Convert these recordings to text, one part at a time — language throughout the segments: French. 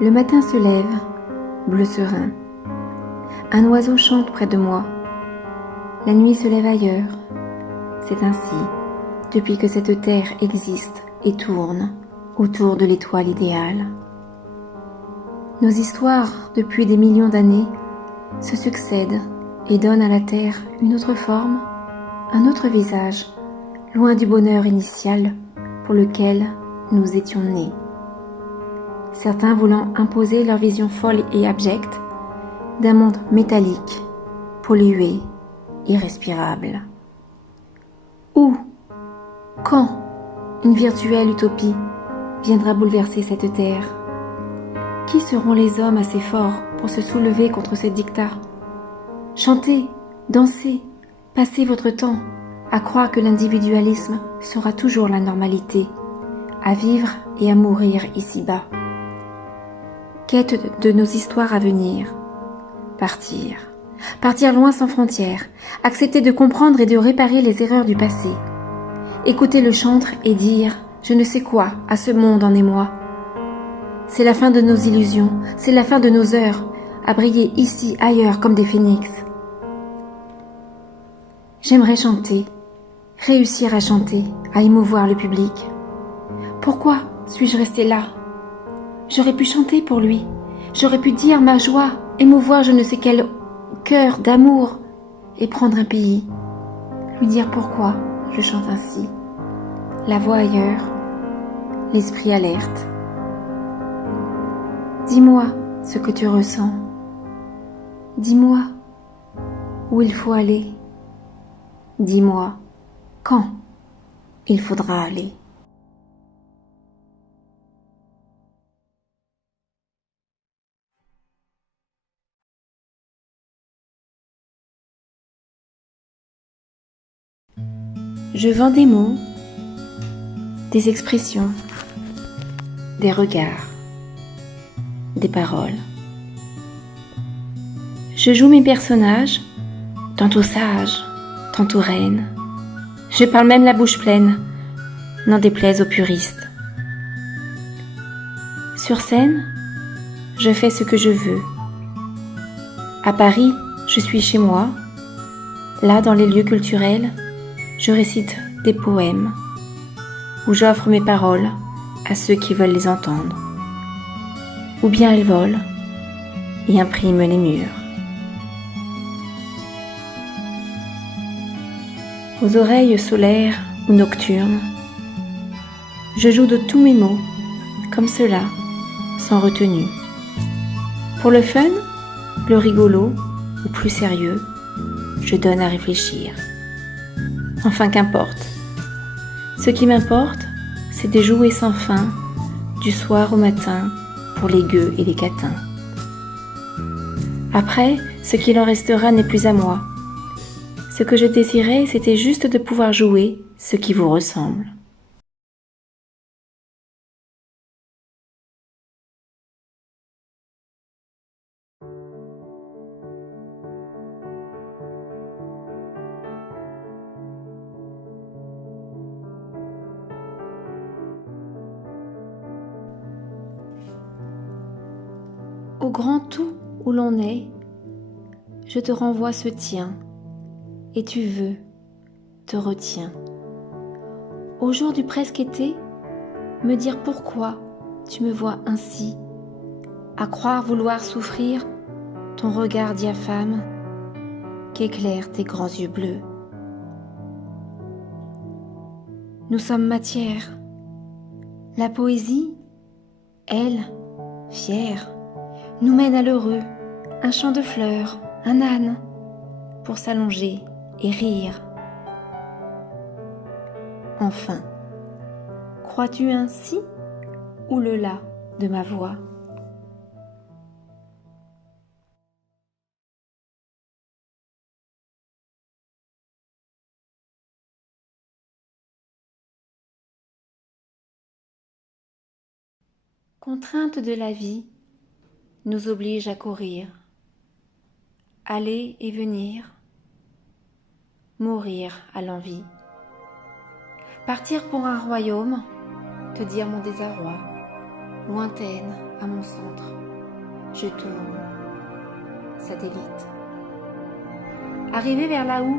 Le matin se lève, bleu serein. Un oiseau chante près de moi. La nuit se lève ailleurs. C'est ainsi, depuis que cette terre existe et tourne autour de l'étoile idéale. Nos histoires, depuis des millions d'années, se succèdent et donnent à la terre une autre forme, un autre visage, loin du bonheur initial pour lequel nous étions nés. Certains voulant imposer leur vision folle et abjecte d'un monde métallique, pollué, irrespirable. Où, quand une virtuelle utopie viendra bouleverser cette terre? Qui seront les hommes assez forts pour se soulever contre ces dictats? Chantez, dansez, passez votre temps à croire que l'individualisme sera toujours la normalité, à vivre et à mourir ici-bas. Quête de nos histoires à venir. Partir loin sans frontières, accepter de comprendre et de réparer les erreurs du passé. Écouter le chantre et dire je ne sais quoi à ce monde en émoi. C'est la fin de nos illusions, c'est la fin de nos heures, à briller ici, ailleurs comme des phénix. J'aimerais chanter, réussir à chanter, à émouvoir le public. Pourquoi suis-je restée là? J'aurais pu chanter pour lui, j'aurais pu dire ma joie, émouvoir je ne sais quel cœur d'amour et prendre un pays, lui dire pourquoi je chante ainsi, la voix ailleurs, l'esprit alerte. Dis-moi ce que tu ressens, dis-moi où il faut aller, dis-moi quand il faudra aller. Je vends des mots, des expressions, des regards, des paroles. Je joue mes personnages, tantôt sages, tantôt reines. Je parle même la bouche pleine, n'en déplaise aux puristes. Sur scène, je fais ce que je veux. À Paris, je suis chez moi. Là, dans les lieux culturels, je récite des poèmes où j'offre mes paroles à ceux qui veulent les entendre. Ou bien elles volent et impriment les murs. Aux oreilles solaires ou nocturnes, je joue de tous mes mots, comme cela, sans retenue. Pour le fun, le rigolo ou plus sérieux, je donne à réfléchir. Enfin, qu'importe. Ce qui m'importe, c'est de jouer sans fin, du soir au matin, pour les gueux et les catins. Après, ce qu'il en restera n'est plus à moi. Ce que je désirais, c'était juste de pouvoir jouer ce qui vous ressemble. Au grand tout où l'on est, je te renvoie ce tien, et tu veux, te retiens. Au jour du presque été, me dire pourquoi tu me vois ainsi, à croire vouloir souffrir ton regard diaphane qu'éclairent tes grands yeux bleus. Nous sommes matière. La poésie, elle, fière, nous mène à l'heureux, un champ de fleurs, un âne, pour s'allonger et rire. Enfin, crois-tu ainsi ou le là de ma voix? Contrainte de la vie nous oblige à courir, aller et venir, mourir à l'envie. Partir pour un royaume, te dire mon désarroi, lointaine à mon centre, je tourne, satellite. Arriver vers là où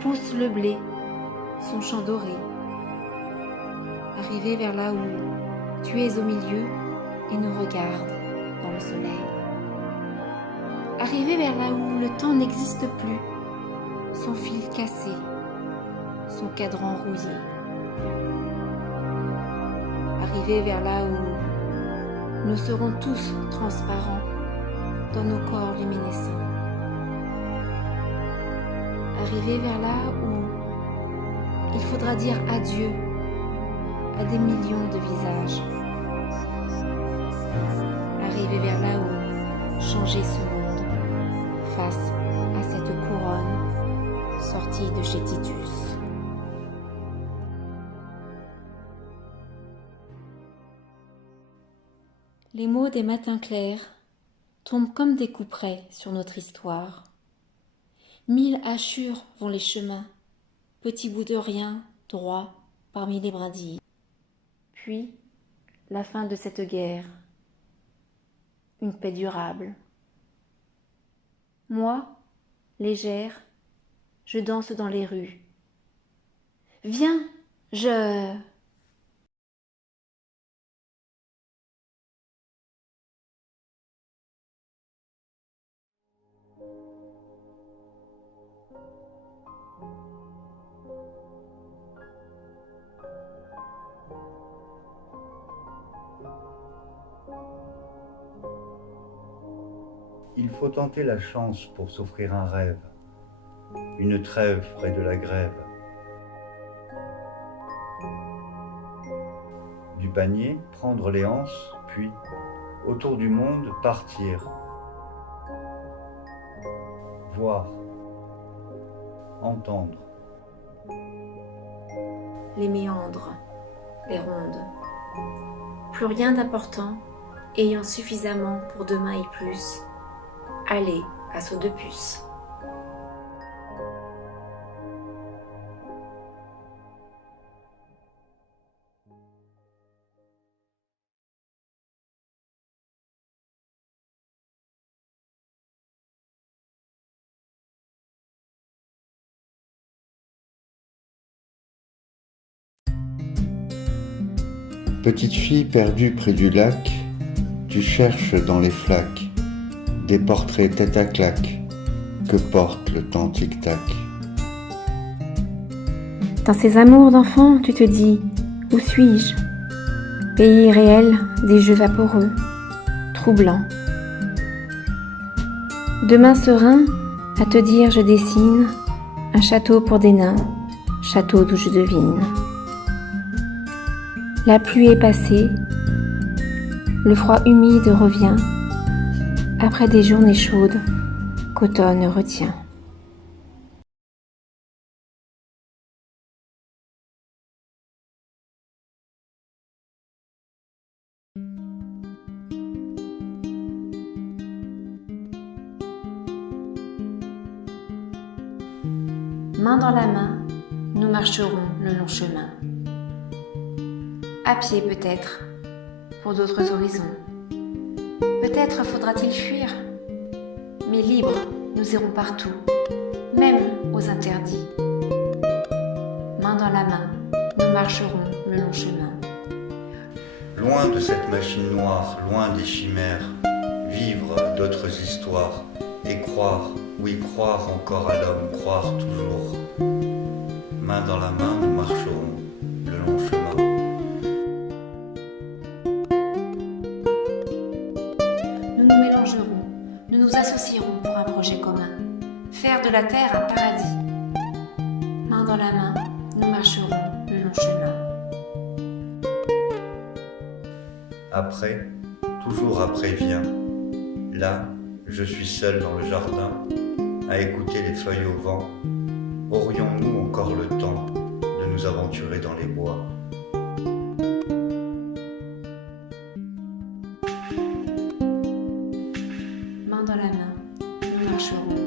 pousse le blé, son champ doré. Arriver vers là où tu es au milieu et nous regardes dans le soleil. Arriver vers là où le temps n'existe plus, son fil cassé, son cadran rouillé. Arriver vers là où nous serons tous transparents dans nos corps luminescents. Arriver vers là où il faudra dire adieu à des millions de visages. Arriver vers là où changer ce monde face à cette couronne sortie de chez Titus. Les mots des matins clairs tombent comme des couperets sur notre histoire. 1000 hachures vont les chemins, petits bouts de rien, droits parmi les brindilles. Puis, la fin de cette guerre, une paix durable. Moi, légère, je danse dans les rues. Viens, je... Il faut tenter la chance pour s'offrir un rêve, une trêve près de la grève. Du panier, prendre les anses, puis, autour du monde, partir. Voir, entendre. Les méandres, les rondes. Plus rien d'important, ayant suffisamment pour demain et plus. Aller à saut de puce. Petite fille perdue près du lac, tu cherches dans les flaques des portraits tête à claque que porte le temps tic-tac. Dans ces amours d'enfant, tu te dis, où suis-je? Pays réel des jeux vaporeux, troublants. Demain serein, à te dire je dessine un château pour des nains, château d'où je devine. La pluie est passée, le froid humide revient, après des journées chaudes qu'automne retient. Main dans la main, nous marcherons le long chemin. À pied peut-être, pour d'autres horizons. Peut-être faudra-t-il fuir, mais libres, nous irons partout, même aux interdits. Main dans la main, nous marcherons le long chemin. Loin de cette machine noire, loin des chimères, vivre d'autres histoires et croire, oui croire encore à l'homme, croire toujours. Main dans la main, nous marcherons le long chemin. Nous nous mélangerons, nous nous associerons pour un projet commun, faire de la terre un paradis. Main dans la main, nous marcherons le long chemin. Après, toujours après vient. Là, je suis seul dans le jardin, à écouter les feuilles au vent. Aurions-nous encore le temps de nous aventurer dans les bois? Main dans la main, nous marcherons